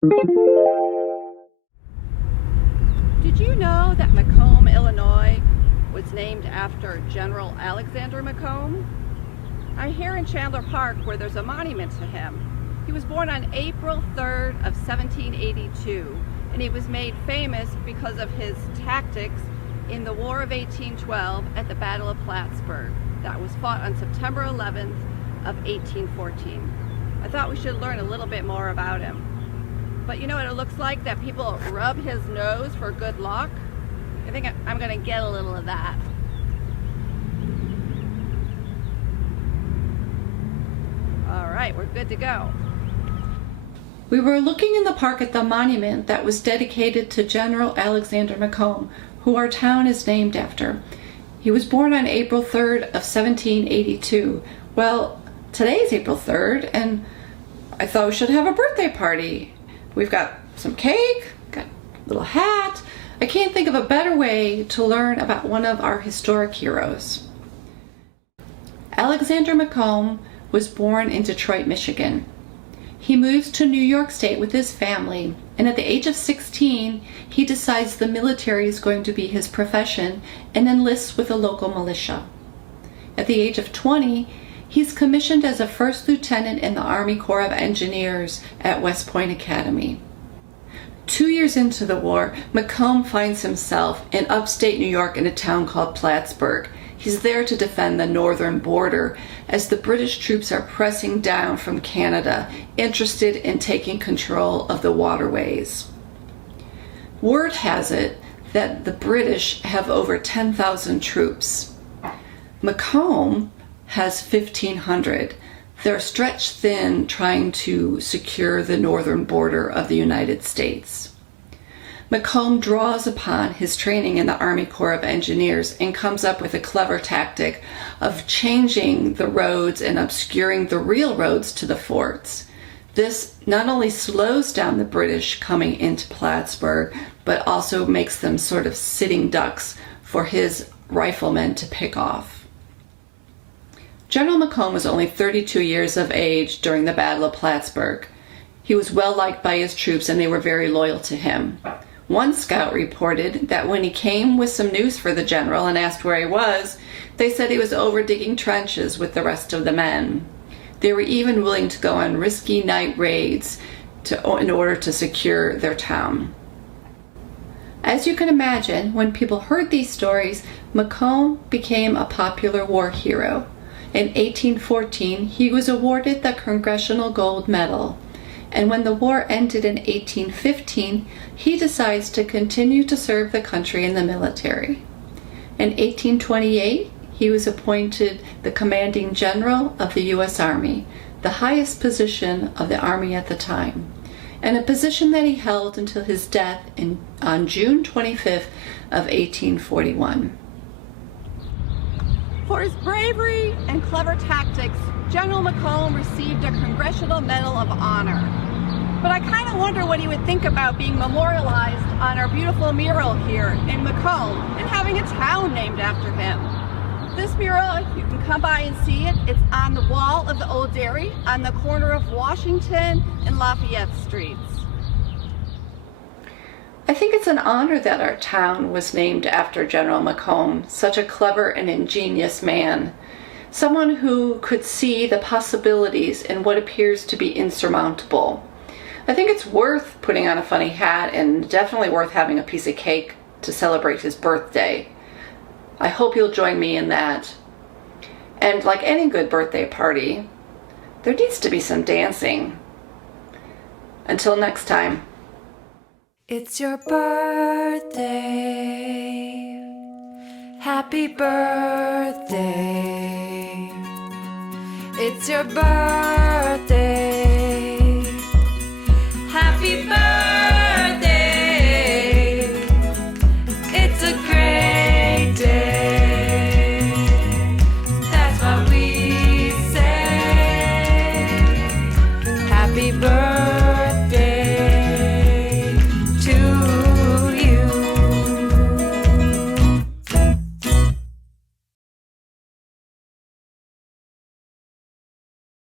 Did you know that Macomb, Illinois was named after General Alexander Macomb? I'm here in Chandler Park where there's a monument to him. He was born on April 3rd of 1782, and he was made famous because of his tactics in the War of 1812 at the Battle of Plattsburgh that was fought on September 11th of 1814. I thought we should learn a little bit more about him. But you know what it looks like? That people rub his nose for good luck. I think I'm going to get a little of that. All right, we're good to go. We were looking in the park at the monument that was dedicated to General Alexander Macomb, who our town is named after. He was born on April 3rd of 1782. Well, today's April 3rd, and I thought we should have a birthday party. We've got some cake, got a little hat. I can't think of a better way to learn about one of our historic heroes. Alexander Macomb was born in Detroit, Michigan. He moves to New York State with his family, and at the age of 16, he decides the military is going to be his profession and enlists with a local militia. At the age of 20, he's commissioned as a first lieutenant in the Army Corps of Engineers at West Point Academy. 2 years into the war, Macomb finds himself in upstate New York in a town called Plattsburgh. He's there to defend the northern border as the British troops are pressing down from Canada, interested in taking control of the waterways. Word has it that the British have over 10,000 troops. Macomb has 1,500. They're stretched thin trying to secure the northern border of the United States. Macomb draws upon his training in the Army Corps of Engineers and comes up with a clever tactic of changing the roads and obscuring the real roads to the forts. This not only slows down the British coming into Plattsburgh, but also makes them sort of sitting ducks for his riflemen to pick off. General Macomb was only 32 years of age during the Battle of Plattsburgh. He was well liked by his troops and they were very loyal to him. One scout reported that when he came with some news for the general and asked where he was, they said he was over digging trenches with the rest of the men. They were even willing to go on risky night raids in order to secure their town. As you can imagine, when people heard these stories, Macomb became a popular war hero. In 1814, he was awarded the Congressional Gold Medal. And when the war ended in 1815, he decides to continue to serve the country in the military. In 1828, he was appointed the commanding general of the U.S. Army, the highest position of the Army at the time, and a position that he held until his death on June 25th of 1841. For his bravery and clever tactics, General Macomb received a Congressional Medal of Honor. But I kind of wonder what he would think about being memorialized on our beautiful mural here in Macomb and having a town named after him. This mural, you can come by and see it. It's on the wall of the old dairy on the corner of Washington and Lafayette Streets. I think it's an honor that our town was named after General Macomb, such a clever and ingenious man. Someone who could see the possibilities in what appears to be insurmountable. I think it's worth putting on a funny hat and definitely worth having a piece of cake to celebrate his birthday. I hope you'll join me in that. And like any good birthday party, there needs to be some dancing. Until next time. It's your birthday. Happy birthday. It's your birthday.